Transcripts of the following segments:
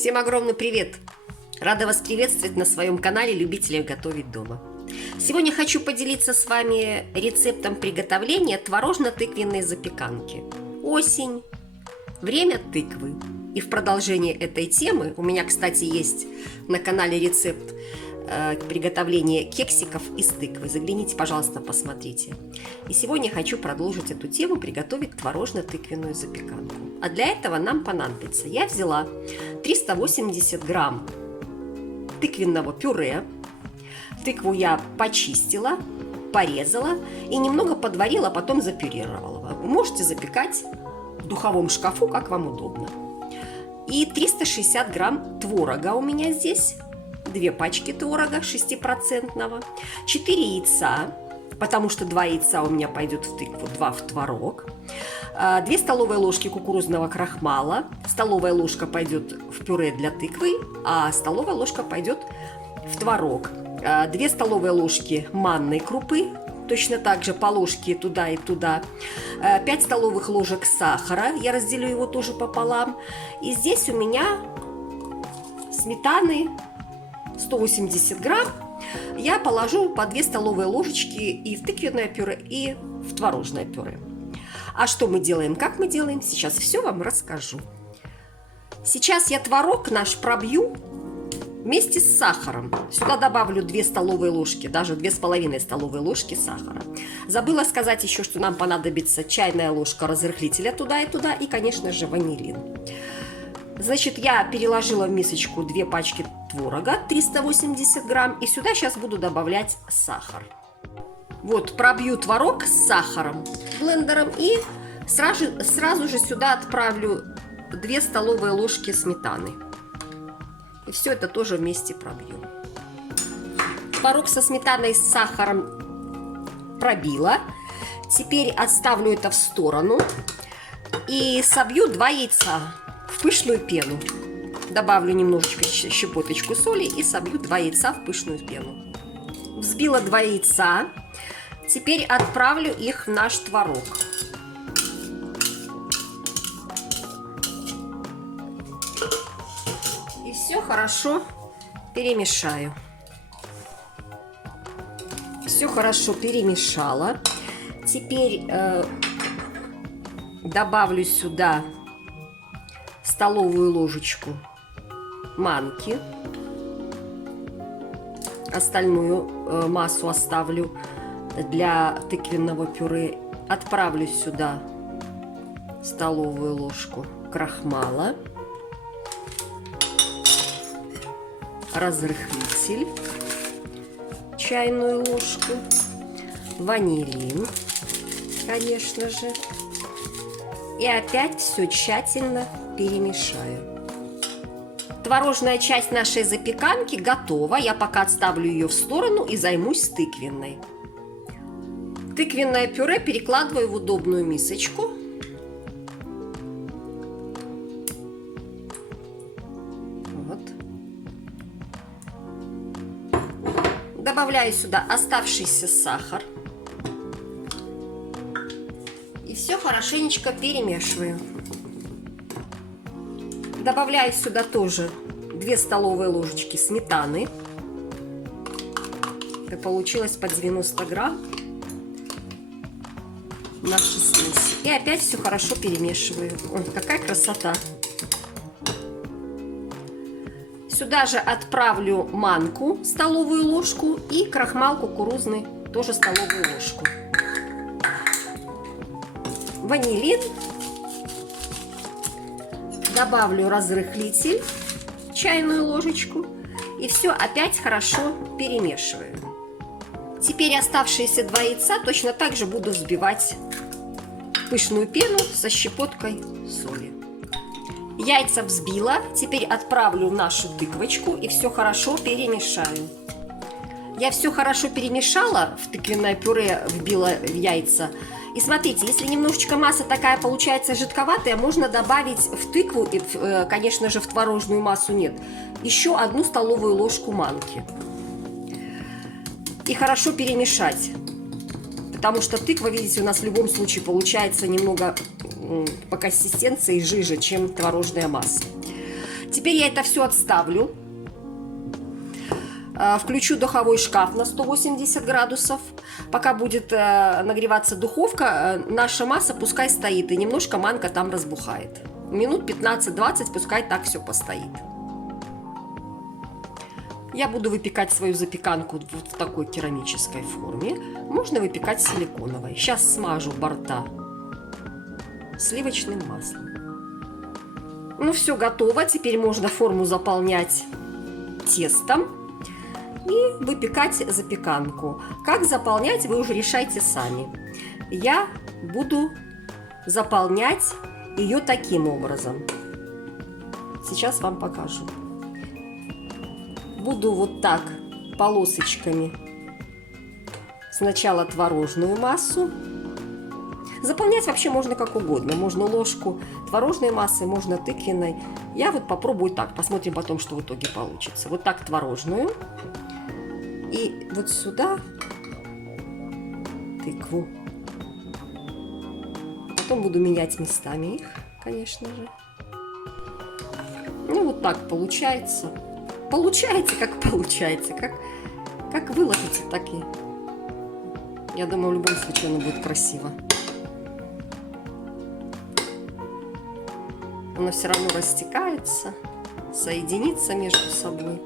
Всем огромный привет! Рада вас приветствовать на своем канале любителей готовить дома. Сегодня хочу поделиться с вами рецептом приготовления творожно-тыквенной запеканки. Осень, время тыквы. И в продолжение этой темы у меня, кстати, есть на канале рецепт приготовления кексиков из тыквы. Загляните, пожалуйста, посмотрите. И сегодня хочу продолжить эту тему, приготовить творожно-тыквенную запеканку. А для этого нам понадобится, я взяла 380 грамм тыквенного пюре. Тыкву я почистила, порезала и немного подварила, а потом запюрировала. Вы можете запекать в духовом шкафу, как вам удобно. И 360 грамм творога у меня здесь. 2 пачки творога 6%, 4 яйца, потому что 2 яйца у меня пойдет в тыкву, 2 в творог, 2 столовые ложки кукурузного крахмала, столовая ложка пойдет в пюре для тыквы, а столовая ложка пойдет в творог, 2 столовые ложки манной крупы, точно так же по ложке туда и туда, 5 столовых ложек сахара, я разделю его тоже пополам, и здесь у меня сметаны 180 грамм, я положу по 2 столовые ложечки и в тыквенное пюре, и в творожное пюре. А что мы делаем, как мы делаем, сейчас все вам расскажу. Сейчас я творог наш пробью вместе с сахаром. Сюда добавлю 2 столовые ложки, даже 2,5 столовые ложки сахара. Забыла сказать еще, что нам понадобится чайная ложка разрыхлителя туда, и, конечно же, ванилин. Значит, я переложила в мисочку 2 пачки творога, 380 грамм, и сюда сейчас буду добавлять сахар. Вот, пробью творог с сахаром блендером и сразу же сюда отправлю 2 столовые ложки сметаны. И все это тоже вместе пробью. Творог со сметаной с сахаром пробила. Теперь отставлю это в сторону и собью 2 яйца в пышную пену. Добавлю немножечко щепоточку соли и собью 2 яйца в пышную пену. Взбила 2 яйца. Теперь отправлю их в наш творог. И все хорошо перемешаю. Все хорошо перемешала. Теперь добавлю сюда столовую ложечку манки. Остальную массу оставлю для тыквенного пюре. Отправлю сюда столовую ложку крахмала, разрыхлитель, чайную ложку, ванилин, конечно же. И опять все тщательно перемешаю. Творожная часть нашей запеканки готова. Я пока отставлю ее в сторону и займусь тыквенной. Тыквенное пюре перекладываю в удобную мисочку. Вот. Добавляю сюда оставшийся сахар. И все хорошенечко перемешиваю. Добавляю сюда тоже 2 столовые ложечки сметаны. Это получилось по 90 грамм нашей смеси. И опять все хорошо перемешиваю. Ой, какая красота! Сюда же отправлю манку столовую ложку и крахмал кукурузный тоже столовую ложку. Ванилин. Добавлю разрыхлитель, чайную ложечку, и все опять хорошо перемешиваю. Теперь оставшиеся 2 яйца точно так же буду взбивать в пышную пену со щепоткой соли. Яйца взбила, теперь отправлю в нашу тыквочку и все хорошо перемешаю. Я все хорошо перемешала, в тыквенное пюре вбила в яйца. И смотрите, если немножечко масса такая получается жидковатая, можно добавить в тыкву, и, конечно же, в творожную массу нет, еще 1 столовую ложку манки. И хорошо перемешать. Потому что тыква, видите, у нас в любом случае получается немного по консистенции жиже, чем творожная масса. Теперь я это все отставлю. Включу духовой шкаф на 180 градусов. Пока будет нагреваться духовка, наша масса пускай стоит, и немножко манка там разбухает. Минут 15-20 пускай так все постоит. Я буду выпекать свою запеканку вот в такой керамической форме. Можно выпекать силиконовой. Сейчас смажу борта сливочным маслом. Ну все готово. Теперь можно форму заполнять тестом и выпекать запеканку. Как заполнять, вы уже решайте сами. Я буду заполнять ее таким образом. Сейчас вам покажу. Буду вот так полосочками сначала творожную массу. Заполнять вообще можно как угодно. Можно ложку творожной массы, можно тыквенной. Я вот попробую так, посмотрим потом, что в итоге получится. Вот так творожную. И вот сюда тыкву. Потом буду менять местами их, конечно же. Ну вот так получается. Получается, как получается. Как выложите, так и... Я думаю, в любом случае оно будет красиво. Оно все равно растекается, соединится между собой.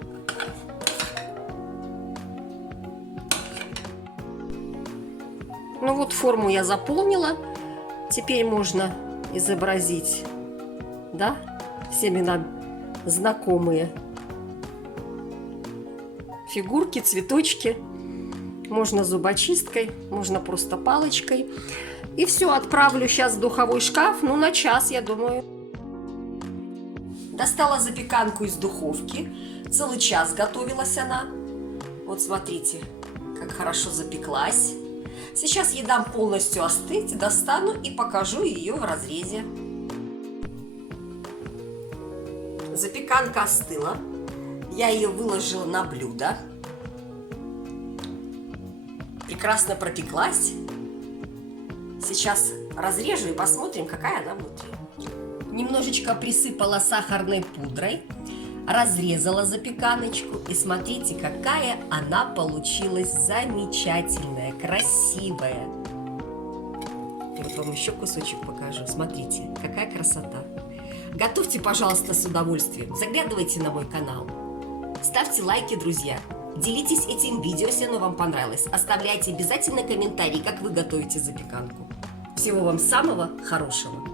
Ну вот форму я заполнила. Теперь можно изобразить, да, всеми нам знакомые фигурки, цветочки. Можно зубочисткой, можно просто палочкой. И все, отправлю сейчас в духовой шкаф, ну, на час, я думаю. Достала запеканку из духовки. Целый час готовилась она. Вот смотрите, как хорошо запеклась. Сейчас ей дам полностью остыть, достану и покажу ее в разрезе. Запеканка остыла. Я ее выложила на блюдо. Прекрасно пропеклась. Сейчас разрежу и посмотрим, какая она внутри. Немножечко присыпала сахарной пудрой, разрезала запеканочку. И смотрите, какая она получилась замечательная, красивая. Вот вам еще кусочек покажу. Смотрите, какая красота. Готовьте, пожалуйста, с удовольствием. Заглядывайте на мой канал. Ставьте лайки, друзья. Делитесь этим видео, если оно вам понравилось. Оставляйте обязательно комментарии, как вы готовите запеканку. Всего вам самого хорошего.